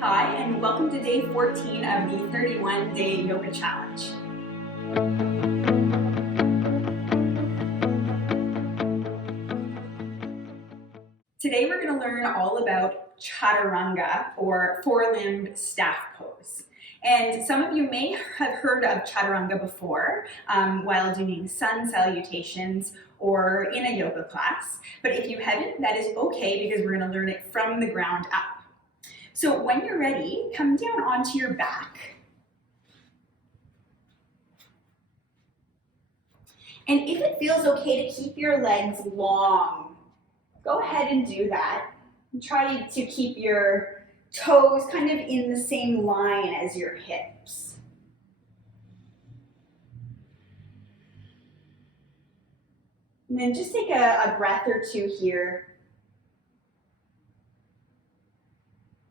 Hi, and welcome to day 14 of the 31-day yoga challenge. Today we're going to learn all about Chaturanga, or four-limbed staff pose. And some of you may have heard of Chaturanga before while doing sun salutations or in a yoga class. But if you haven't, that is okay because we're going to learn it from the ground up. So when you're ready, come down onto your back. And if it feels okay to keep your legs long, go ahead and do that. And try to keep your toes kind of in the same line as your hips. And then just take a breath or two here.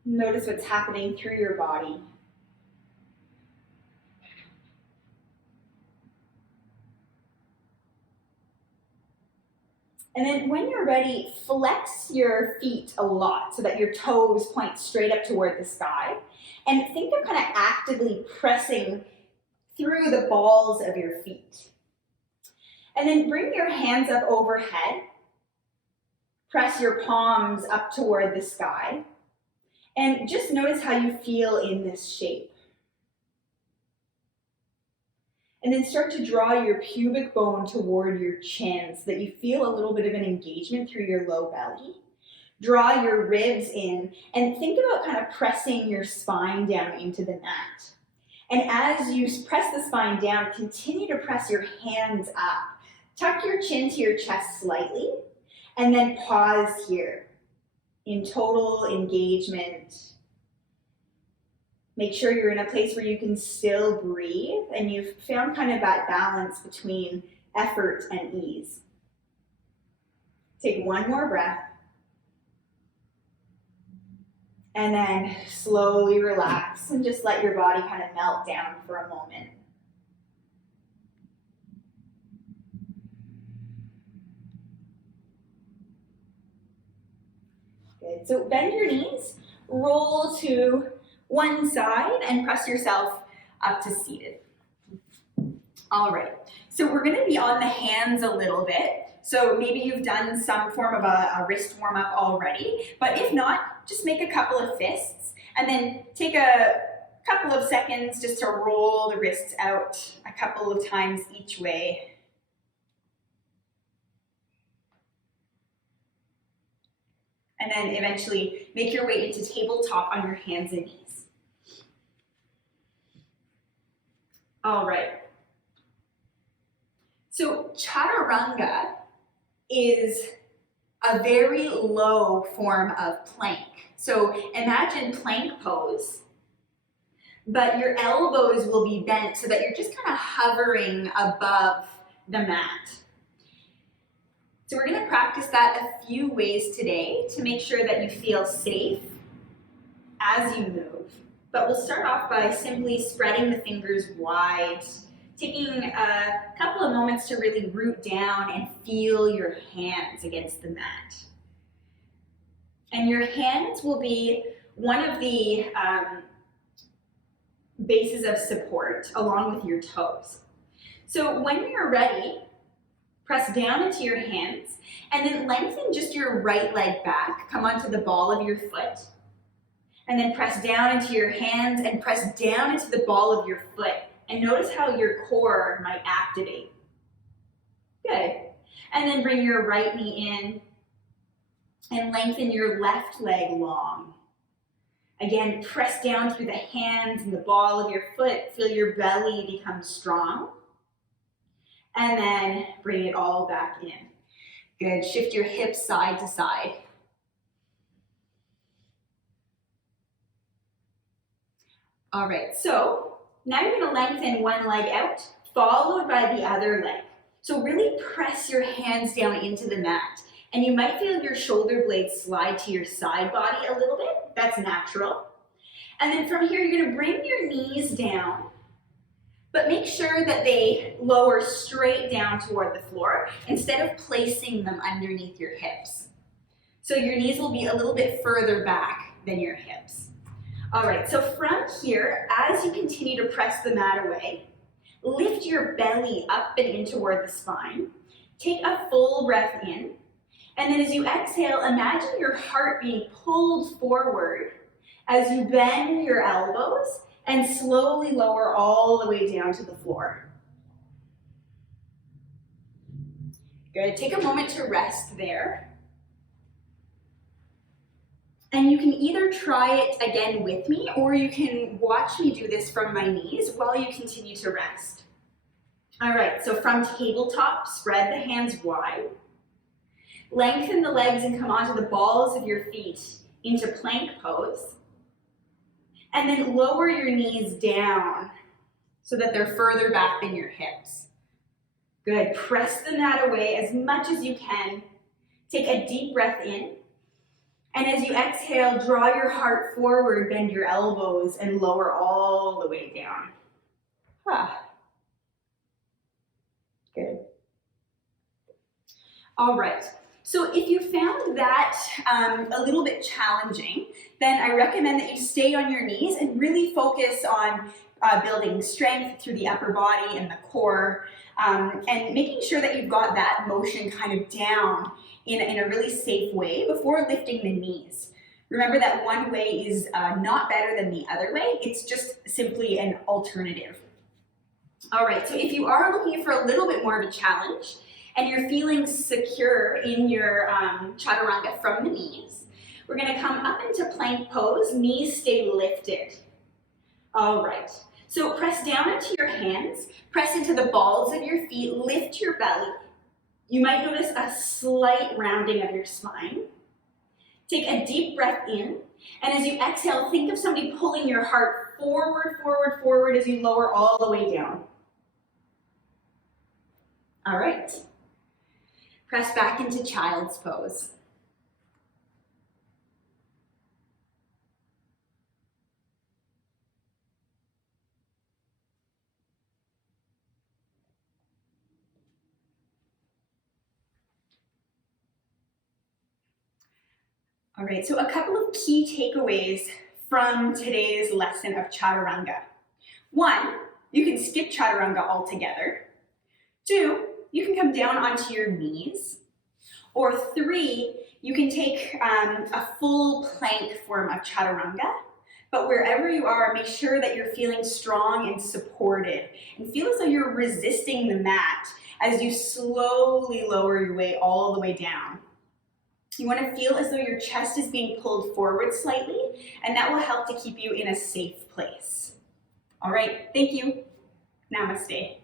Notice what's happening through your body. And then when you're ready, flex your feet a lot so that your toes point straight up toward the sky. And think of kind of actively pressing through the balls of your feet. And then bring your hands up overhead. Press your palms up toward the sky. And just notice how you feel in this shape. And then start to draw your pubic bone toward your chin so that you feel a little bit of an engagement through your low belly. Draw your ribs in and think about kind of pressing your spine down into the mat. And as you press the spine down, continue to press your hands up. Tuck your chin to your chest slightly and then pause here. In total engagement. Make sure you're in a place where you can still breathe and you've found kind of that balance between effort and ease. Take one more breath. And then slowly relax and just let your body kind of melt down for a moment. Good. So bend your knees, roll to one side, and press yourself up to seated. All right, so we're going to be on the hands a little bit. So maybe you've done some form of a wrist warm-up already, but if not, just make a couple of fists, and then take a couple of seconds just to roll the wrists out a couple of times each way. And then eventually make your way into tabletop on your hands and knees. All right. So Chaturanga is a very low form of plank. So imagine plank pose, but your elbows will be bent so that you're just kind of hovering above the mat. So we're going to practice that a few ways today to make sure that you feel safe as you move. But we'll start off by simply spreading the fingers wide, taking a couple of moments to really root down and feel your hands against the mat. And your hands will be one of the bases of support along with your toes. So when you're ready, press down into your hands and then lengthen just your right leg back. Come onto the ball of your foot. And then press down into your hands and press down into the ball of your foot. And notice how your core might activate. Good. And then bring your right knee in and lengthen your left leg long. Again, press down through the hands and the ball of your foot. Feel your belly become strong. And then bring it all back in. Good. Shift your hips side to side. All right, so now you're going to lengthen one leg out, followed by the other leg. So really press your hands down into the mat. And you might feel your shoulder blades slide to your side body a little bit. That's natural. And then from here, you're going to bring your knees down, but make sure that they lower straight down toward the floor instead of placing them underneath your hips. So your knees will be a little bit further back than your hips. All right, so from here, as you continue to press the mat away, lift your belly up and in toward the spine. Take a full breath in. And then as you exhale, imagine your heart being pulled forward as you bend your elbows and slowly lower all the way down to the floor. Good, take a moment to rest there. And you can either try it again with me, or you can watch me do this from my knees while you continue to rest. All right, so from tabletop, spread the hands wide. Lengthen the legs and come onto the balls of your feet into plank pose. And then lower your knees down so that they're further back than your hips. Good, press the mat away as much as you can. Take a deep breath in. And as you exhale, draw your heart forward, bend your elbows, and lower all the way down. Good. All right. So if you found that a little bit challenging, then I recommend that you stay on your knees and really focus on building strength through the upper body and the core, and making sure that you've got that motion kind of down in a really safe way before lifting the knees. Remember that one way is not better than the other way. It's just simply an alternative. All right, so if you are looking for a little bit more of a challenge, and you're feeling secure in your chaturanga from the knees, we're gonna come up into plank pose, knees stay lifted. All right, so press down into your hands, press into the balls of your feet, lift your belly. You might notice a slight rounding of your spine. Take a deep breath in, and as you exhale, think of somebody pulling your heart forward, forward, forward as you lower all the way down. All right. Press back into child's pose. All right, so a couple of key takeaways from today's lesson of Chaturanga. 1, you can skip Chaturanga altogether. 2, you can come down onto your knees. Or 3, you can take a full plank form of Chaturanga, but wherever you are, make sure that you're feeling strong and supported, and feel as though you're resisting the mat as you slowly lower your way all the way down. You want to feel as though your chest is being pulled forward slightly, and that will help to keep you in a safe place. All right, thank you. Namaste.